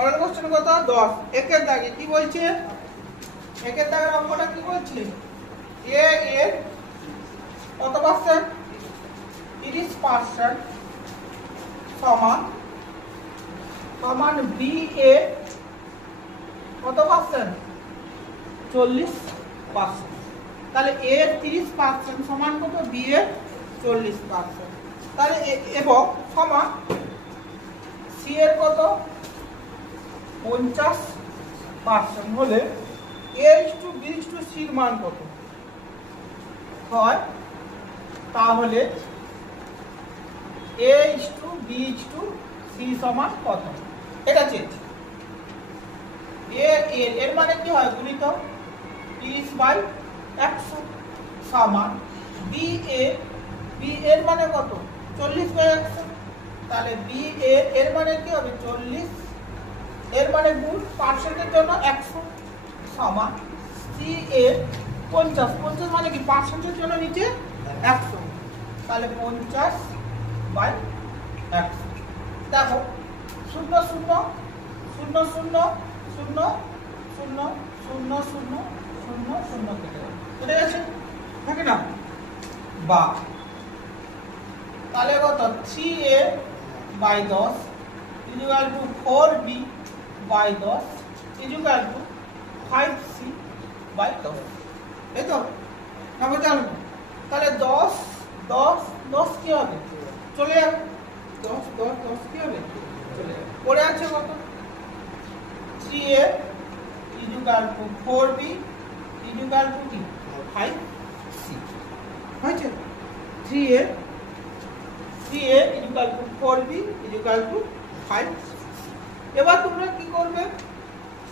Model question কত 10 একের দাগে কি বলছে একের দাগের অঙ্কটা কি বলছে এ এর কত পার্সেন্ট 30% সমান সমান বি এ কত পার্সেন্ট 40%। তাহলে এ 30% সমান কত বি এর 40%। তাহলে এবং সমান সি এর কত 50% হলে এ টু বি টু সি এর মান কত হয় তাহলে এ টু বি টু সি সমান কত এটা চেয়েছি। এর মানে কি হয় গুণিত 30/100 সমান বি এর মানে কত 40/100। তাহলে বি এর মানে কি হবে 40 এর মানে গুণ পার্সেন্টের জন্য 100 সমান সি এর 50 মানে কি পার্সেন্টের জন্য নিচে 100 তাহলে 50/100। দেখো 0 0 0 0 0 0 0 0 0 0 কেটে গেছে থাকে না বা তাহলে কত 3a/10 equal to 4b/10 equal to 5c/10 এই তো না বোঝালো। তাহলে 10 10 10 কি হবে চলে যাবে 10 10 10 কি হবে চলে যাবে পড়ে আছে কত 3a equal to 4b equal to কি 5c হয়েছে 3a equal to 4b equal to 5। এবার তোমরা কি করবে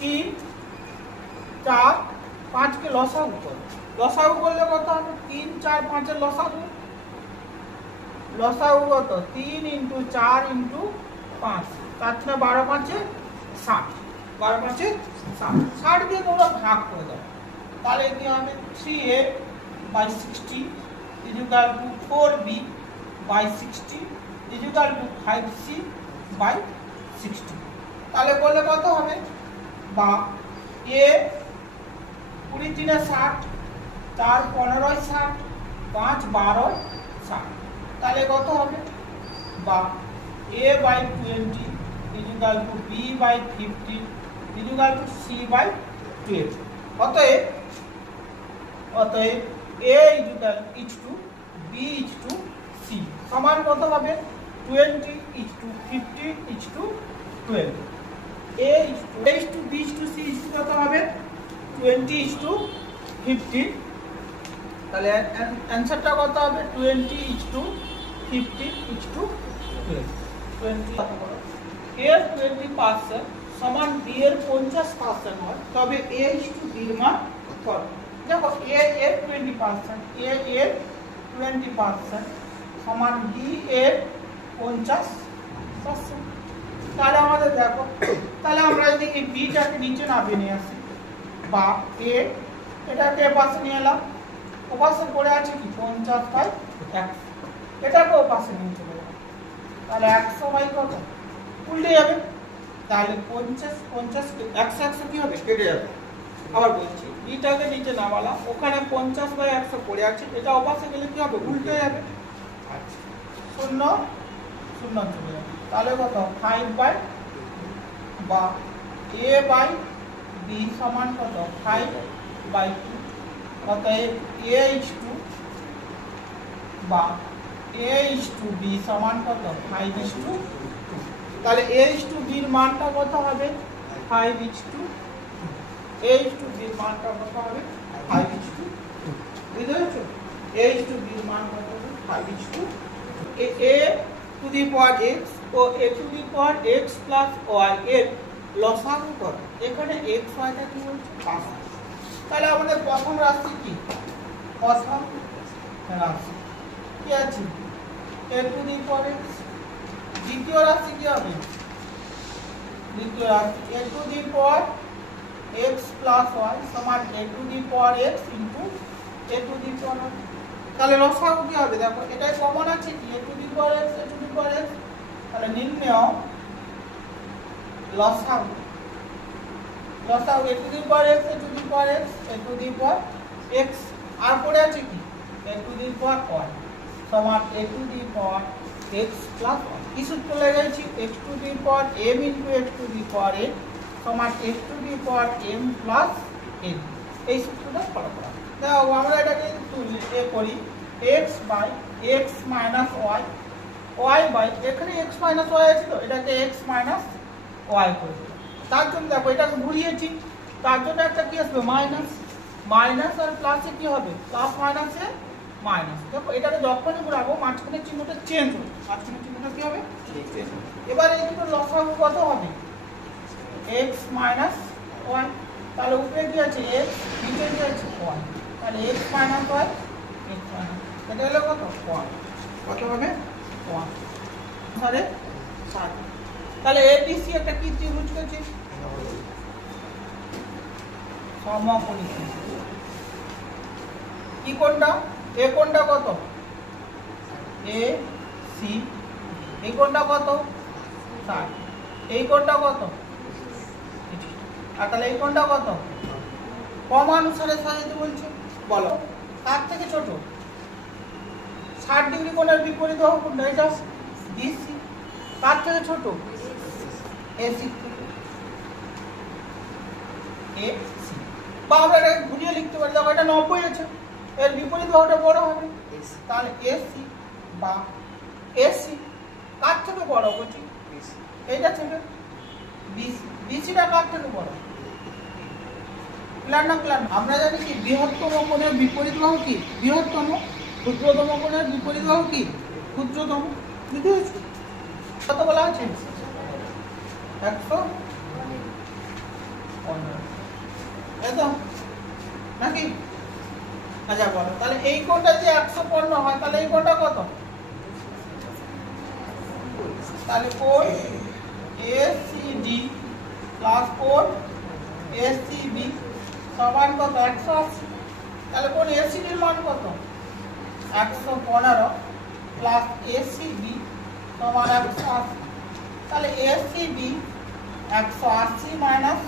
3 4 5 কে লসাগু করো। লসাগু করলে কত হবে 3 4 5 এর লসাগু কত 3 × 4 × 5 তার থেকে 12 5 এ 60 12 5 এ 60 দিয়ে তোমরা ভাগ করে দাও তাহলে কি হবে 3a/60 equal to 4b/60 equal to 5c/60। তাহলে বললে কত হবে বা a 20 × 3 = 60 4 15 = 60 5 12 = 60 তাহলে কত হবে বা a/20 equal to b/50 equal to c/12। অতএব a is to b is to c সমান কত হবে 20 is to 50 is to 12। a is to b is to c is to কত হবে 20 ইজ টু 50। তাহলে অ্যানসারটা কত হবে 20 ইজ টু 50 ইজ টু 12 20 কত করো a 20% সমান b এর 50% হয় তবে a ইজ টু b এর মান কত দেখো a এর 20% a এর 20% সমান b এর 50%। তাহলে আমাদের দেখো তাহলে আমরা যদি এই b টাকে নিচে নামিয়ে নিয়ে আসি বা a এটাকে পাশে নিয়ে এলাম ওপাশে পড়ে আছে কি 50/100 এটাকে ওপাশে নিয়ে চলে যাবে তাহলে 100 কত উল্টে যাবে তাহলে 50 100 কি হবে কেটে যাবে। আবার বলছি এটাকে নিচে নামালাম ওখানে 50/100 পড়ে আছে এটা ওপাশে গেলে কি হবে উল্টে যাবে 0 0 চলে যাবে তাহলে কত 5/2 বা a/b সমান কত 5/2 অতএব a ইজ টু বা a ইজ টু b সমান কত 5 ইজ টু 2। তাহলে a ইজ টু b এর মানটা কত হবে 5 is to a is to b এর মানটা কত হবে 5 ইজ টু 2 বুঝতে পেরেছো a ইজ টু b এর মান কত হবে 5 is to a to the power x ও a to the power x plus y এর লসাগু করো এখানে x y টা কি বলছে পাস। তাহলে আমাদের প্রথম রাশি কি প্রথম রাশি কি আছে a to the power x দ্বিতীয় রাশি কি হবে দ্বিতীয় রাশি a to the power x plus y সমান a to the power x into a to the power. তাহলে লসাগু কি হবে দেখো এটাই কমন আছে কি a to the power x a to the power x তাহলে নির্ণয় লসাগু a to the power x, a to the power x, a to the power x, আর পড়ে আছে কি a to the power y সমান a to the power x plus y। কি সূত্র লাগাইছি x two the power m into x two the power n সমান x two the power m plus n। এই সূত্রটা ফলো করা। দেখো আমরা এটাকে এ করি x by x minus y, y by এখানে x মাইনাস y আছে তো এটাকে x মাইনাস y করে দিই। তার জন্য দেখো এটাকে ঘুরিয়েছি, তার জন্য একটা কি আসবে মাইনাস, মাইনাস আর প্লাসে কি হবে প্লাস মাইনাসে মাইনাস। দেখো এটাকে যখনই ঘুরাবো মাঝখানে চিহ্নটা চেঞ্জ হবে, মাঝখানে চিহ্নটা কি হবে চেঞ্জ। এবার এই দুটো লসাগু কত হবে x মাইনাস y, তাহলে উপরে কি আছে x, নিচে কি আছে y, তাহলে x minus y, x minus এটা হলো কত y, কত হবে y ধরে 7। তাহলে ABC একটা কি ত্রিভুজ করছে সমকোণী। কি কোণটা এ কোণটা কত AC, এই কোণটা কত 60, এই কোণটা কত, আর তাহলে এই কোণটা কত ক্রমানুসারে সাজাতে বলছে। বলো কার থেকে ছোট 60 ডিগ্রি কোণের বিপরীত বাহু কোণটা এটা BC, কার থেকে ছোট AC বা আমরা এটাকে ঘুরিয়ে লিখতে পারি। দেখো এটা 90 আছে, এর বিপরীত বাহুটা বড় হবে, তাহলে AC বা AC কার থেকে বড় বলছি এইটা থেকে BC, BCটা কার থেকে বড় ক্লিয়ার না ক্লিয়ার? আমরা জানি কি বৃহত্তম কোণের বিপরীত বাহু কি বৃহত্তম, ক্ষুদ্রতম কোণের বিপরীত বাহু কি ক্ষুদ্রতম। বুঝতে পেরেছি? কত বলা আছে 150 এত নাকি? আচ্ছা বলো তাহলে এই কোণটা যে 150 হয় তাহলে এই কোণটা কত, তাহলে কোণ ACD প্লাস কোণ ACB সমান কত 180। তাহলে কোণ ACD এর মান কত 115 প্লাস ACB সমান 180। তাহলে ACB 180 মাইনাস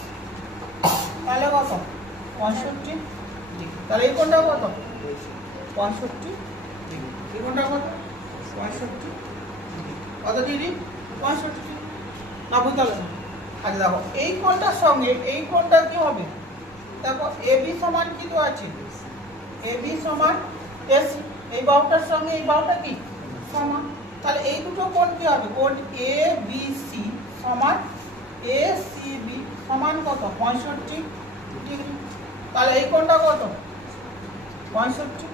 তাহলে কত 65, তাহলে এই কোণটা কত 65, এই কোণটা কত 65, কত ডিগ্রি 65 না বুঝতে হবে। আচ্ছা দেখো এই কোণটার সঙ্গে এই কোণটা কি হবে, দেখো AB সমান কি তো আছে AB সমান AC, এই বাহুটার সঙ্গে এই বাহুটা কি সমান, তাহলে এই দুটো কোণ কি হবে কোণ ABC সমান ACB সমান কত 65 ডিগ্রি। তাহলে এই কোণটা কত 65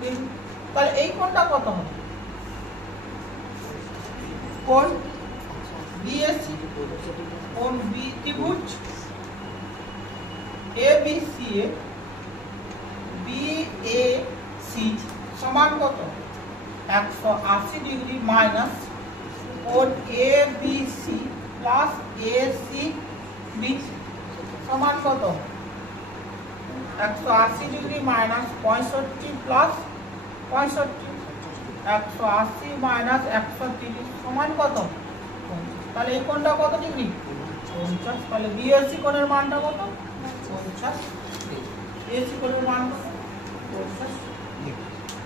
ডিগ্রি। তাহলে এই কোণটা কত হবে কোণ BAC, কোণ B ত্রিভুজ ABC এ BAC সমান কত 180 ডিগ্রি মাইনাস কোণ ABC প্লাস ACB সমান কত 180 ডিগ্রি মাইনাস 65 প্লাস 65, 180 মাইনাস 130 সমান কত 50। তাহলে এই কোণটা কত ডিগ্রি 50। তাহলে BAC কোণের মানটা কত 50 ডিগ্রি, AC কোণের মান কত 50।